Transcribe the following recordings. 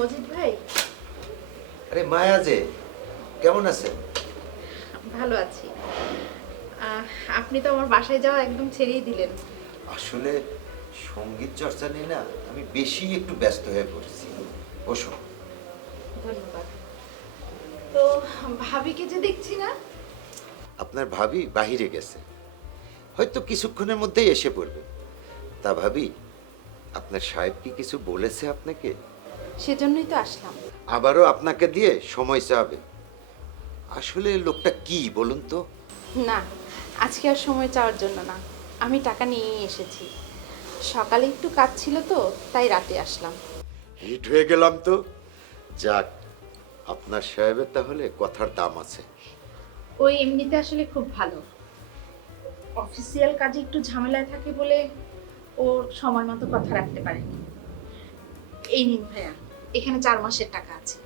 মজিদ ভাই? আরে মায়া যে কেমন আছেন? ভালো আছি। আপনি তো আমার বাসায় যাওয়া একদম ছেড়েই দিলেন। আসলে সংগীত চর্চা নিয়ে না আমি বেশি একটু ব্যস্ত হয়ে পড়েছি। বসো। ধন্যবাদ। তো ভাবিকে যে দেখছি না? আপনার ভাবি বাহিরে গেছে। হয়তো কিছুক্ষণের মধ্যেই এসে পড়বে। তা ভাবি আপনার সাহেব কি কিছু বলেছে আপনাকে? সেজন্যই তো আসলাম। আবারও আপনাকে দিয়ে সময় চাবে। আসলে লোকটা কি বলুন তো? না আজকে আর সময় চাওয়ার জন্য না। আমি টাকা নিয়েই এসেছি। সকালে একটু কাজ ছিল তো তাই রাতে আসলাম। হিট হয়ে গেলাম তো। যাক আপনার সাহেবের তাহলে কথার দাম আছে। ওই এমনিতে আসলে খুব ভালো। অফিসিয়াল কাজে একটু ঝামেলায় থাকে বলে ওর সময় মতো কথা রাখতে পারেনি। এই নিন ভাইয়া। এখানে চার মাসের টাকা আছে।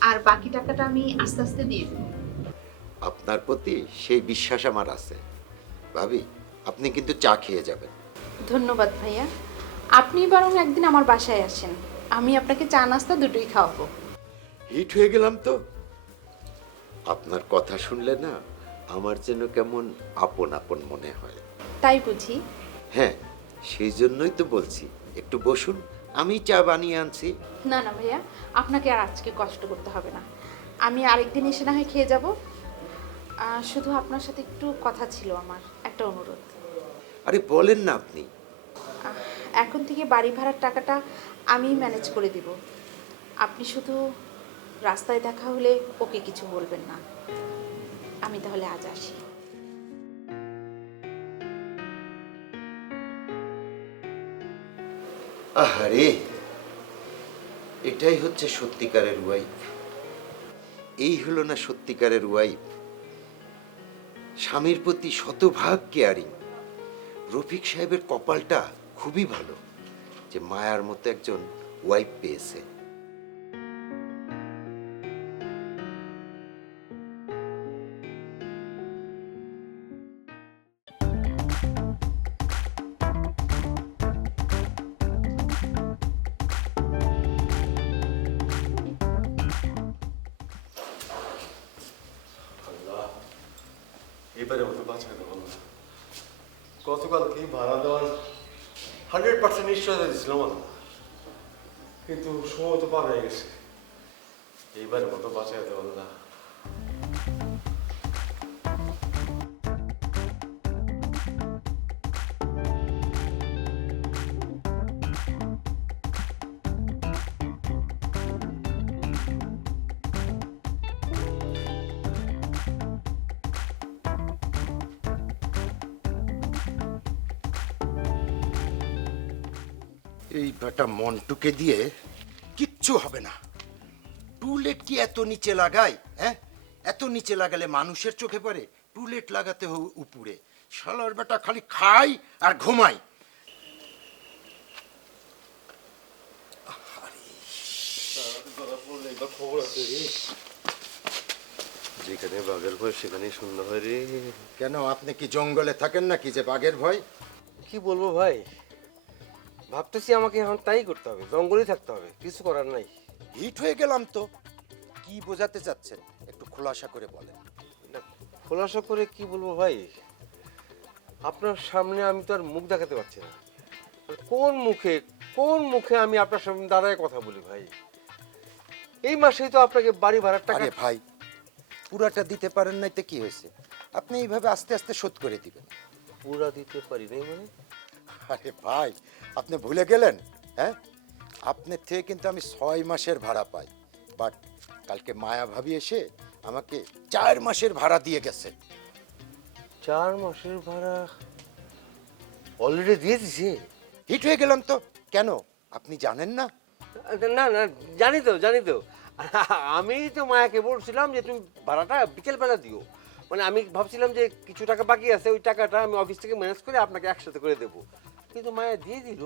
আর বাকি টাকাটা আমি আস্তে আস্তে দিয়ে দেবো। আপনার প্রতি সেই বিশ্বাস আমার আছে। ভাবি আপনি কিন্তু চা খেয়ে যাবেন। ধন্যবাদ ভাইয়া। আপনি বরং একদিন আমার বাসায় আসেন। আমি আপনাকে চা নাস্তা দুটোই খাওয়াবো। হিট হয়ে গেলাম তো। আপনার কথা শুনলে না আমার যেন কেমন আপন আপন মনে হয়। তাই বুঝি। হ্যাঁ সেই জন্যই তো বলছি একটু বসুন। আমি চা বানিয়ে আনছি। না না ভাইয়া আপনাকে আর আজকে কষ্ট করতে হবে না। আমি আরেকদিন এসে না হয় খেয়ে যাব। শুধু আপনার সাথে একটু কথা ছিল আমার একটা অনুরোধ। আরে বলেন না আপনি। এখন থেকে বাড়ি ভাড়ার টাকাটা আমি ম্যানেজ করে দিব। আপনি শুধু রাস্তায় দেখা হলে ওকে কিছু বলবেন না। আমি তাহলে আজ আসি। আহারে, এটাই হচ্ছে সত্যিকারের ওয়াইফ। এই হলো না সত্যিকারের ওয়াইফ। স্বামীর প্রতি শতভাগ কেয়ারিং। রফিক সাহেবের কপালটা খুবই ভালো যে মায়ার মতো একজন ওয়াইফ পেয়েছে। এবারে মতো বাঁচাতে পারব না গতকাল কি ভাড়া দেওয়ার হান্ড্রেড পার্সেন্ট নিশ্চয়তা দিয়েছিলাম কিন্তু সময় তো পার হয়ে গেছে। এইবারের মতো বাঁচাতে পারব না এই বেটা মন্টুকে দিয়ে কিচ্ছু হবে না। টুলেট কি এত নিচে লাগায় হ্যাঁ? এত নিচে লাগালে মানুষের চোখে পড়ে? টুলেট লাগাতে হবে উপরে। শালার বেটা খালি খাই আর ঘুমাই। যেখানে বাঘের ভয় সেখানে শূন্য হয় রে। কেন আপনি কি জঙ্গলে থাকেন নাকি যে বাঘের ভয়? কি বলব ভাই? ভাবতেছি আমাকে এখন তাই করতে হবে জঙ্গলেই থাকতে হবে কিছু করার নাই। হিট হয়ে গেলাম তো। কি বোঝাতে চাচ্ছেন? একটু খোলাসা করে বলেন। না, খোলাসা করে কি বলব ভাই? আপনার সামনে আমি তো আর মুখ দেখাতে পারছি না। কোন মুখে কোন মুখে আমি আপনার সামনে দাঁড়ায় কথা বলি ভাই? এই মাসেই তো আপনাকে বাড়ি ভাড়ার টাকা আরে ভাই পুরাটা দিতে পারেন নাই তো কি হয়েছে? আপনি এইভাবে আস্তে আস্তে শোধ করে দিবেন। পুরা দিতে পারি নাই মানে? আরে ভাই আপনি ভুলে গেলেন হ্যাঁ? আপনার থেকে কিন্তু আমি ছয় মাসের ভাড়া পাই। বাট কালকে মায়া ভাবি এসে আমাকে চার মাসের ভাড়া দিয়ে গেছে। চার মাসের ভাড়া অলরেডি দিয়ে দিছে? হিট হয়ে গেলাম তো। কেন? আপনি জানেন না? না না জানি তো জানি তো। আমি তো মায়াকে বলছিলাম যে তুমি ভাড়াটা বিকেলবেলা দিও। মানে আমি ভাবছিলাম যে কিছু টাকা বাকি আছে ওই টাকাটা আমি অফিস থেকে ম্যানেজ করে আপনাকে একসাথে করে দেবো। কিন্তু মায়া দিয়ে দিল।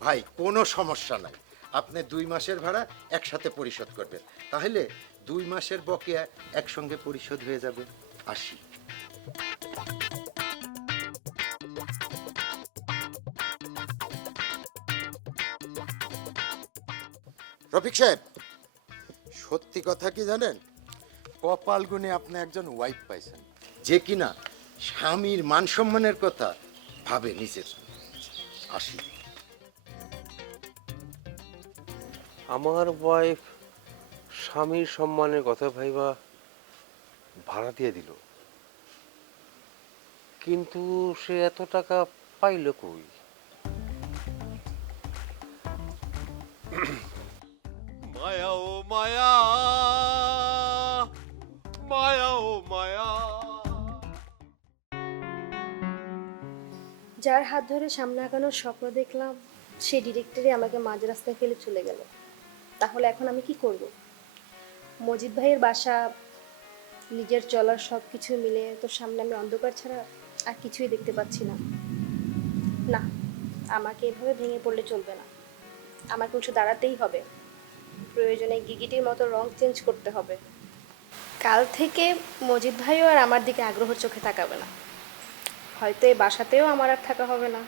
ভাই, কোনো সমস্যা নাই। আপনি দুই মাসের ভাড়া একসাথে পরিশোধ করবেন। তাহলে দুই মাসের বকেয়া একসঙ্গে পরিশোধ হয়ে যাবে। আসি। রফিক সাহেব, সত্যি কথা কি জানেন? কপাল গুনে আপনি একজন ওয়াইফ পাইছেন। যে কিনা স্বামীর মান সম্মানের কথা ভাবে নিজের। আসি আমার ওয়াইফ স্বামীর সম্মানের কথা ভাইবা ভাড়া দিয়ে দিল। কিন্তু সে এত টাকা পাইল কই? মায়া ও মায়া মায়া ও মায়া। যার হাত ধরে সামনে আগানোর স্বপ্ন দেখলাম, সে ডিরেক্টরে আমাকে মাঝ রাস্তায় ফেলে চলে গেল। তাহলে এখন আমি কি করব? মজিদ ভাইয়ের বাসা, নিজের চলার সব কিছু মিলে তো সামনে আমি অন্ধকার ছাড়া আর কিছুই দেখতে পাচ্ছি না। না, আমাকে এভাবে ভেঙে পড়লে চলবে না। আমাকে উঠে দাঁড়াতেই হবে। প্রয়োজনে গিগিটির মতো রং চেঞ্জ করতে হবে। কাল থেকে মজিদ ভাইও আর আমার দিকে আগ্রহ চোখে তাকাবে না। হয়তো এই বাসাতেও আমার আর থাকা হবে না।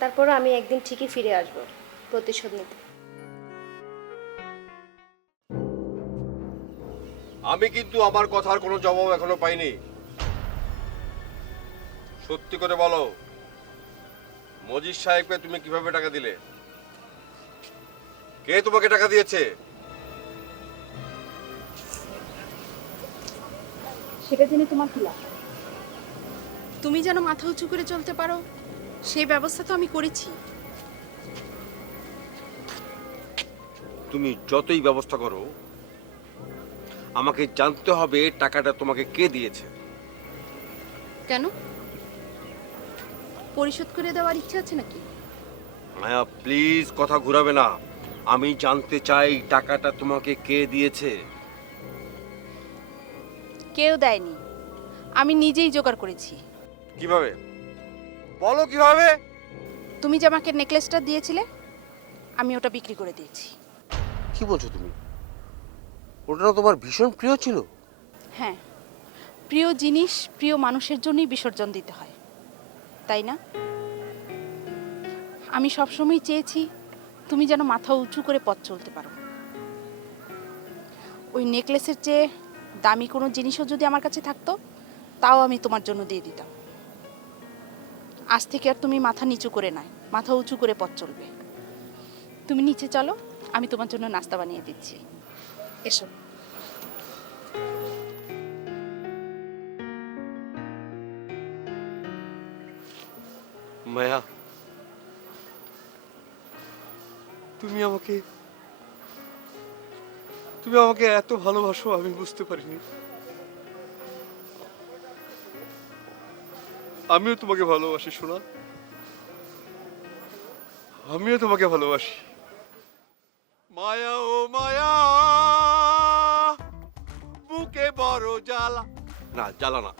তারপরও আমি একদিন ঠিকই ফিরে আসব প্রতিশোধ নিতে। আমি কিন্তু আমার কথার কোনো জবাব এখনও পাইনি। সত্যি করে বলো মজিদ সাহেবকে তুমি কীভাবে টাকা দিলে? কে তোমাকে টাকা দিয়েছে? সেটা জেনে তোমার কি লাভ? তুমি যেন মাথা উঁচু করে চলতে পারো সেই ব্যবস্থা তো আমি করেছি। তুমি যতই ব্যবস্থা করো আমাকে জানতে হবে টাকাটা তোমাকে কে দিয়েছে। কেন? পরিশোধ করে দেওয়ার ইচ্ছা আছে নাকি? মায়া প্লিজ কথা ঘুরাবে না। আমি জানতে চাই টাকাটা তোমাকে কে দিয়েছে। কেউ দেয়নি। আমি নিজেই জোগাড় করেছি। কীভাবে? বলো কীভাবে? তুমি যে আমাকে নেকলেসটা দিয়েছিলে আমি ওটা বিক্রি করে দিয়েছি। কি বলছো তুমি? ওটা তোমার ভীষণ প্রিয় ছিল? হ্যাঁ প্রিয় জিনিস প্রিয় মানুষের জন্যই বিসর্জন দিতে হয় তাই না? আমি সবসময় চেয়েছি তুমি যেন মাথা উঁচু করে পথ চলতে পারো। ওই নেকলেসের চেয়ে দামি কোনো জিনিসও যদি আমার কাছে থাকতো তাও আমি তোমার জন্য দিয়ে দিতাম। আজ থেকে আর তুমি মাথা নিচু করে নয়, মাথা উঁচু করে পথ চলবে। তুমি নিচে চলো, আমি তোমার জন্য নাস্তা বানিয়ে দিচ্ছি। এসো। মায়া, তুমি আমাকে তুমি আমাকে এত ভালোবাসো, আমি বুঝতে পারিনি। আমিও তোমাকে ভালোবাসি শোনা আমিও তোমাকে ভালোবাসি। মায়া ও মায়া, বুকে বড় জ্বালা। না জ্বালা না।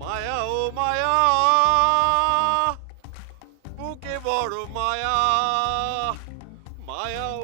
মায়া ও মায়া, বুকে বড় মায়া। মায়া ও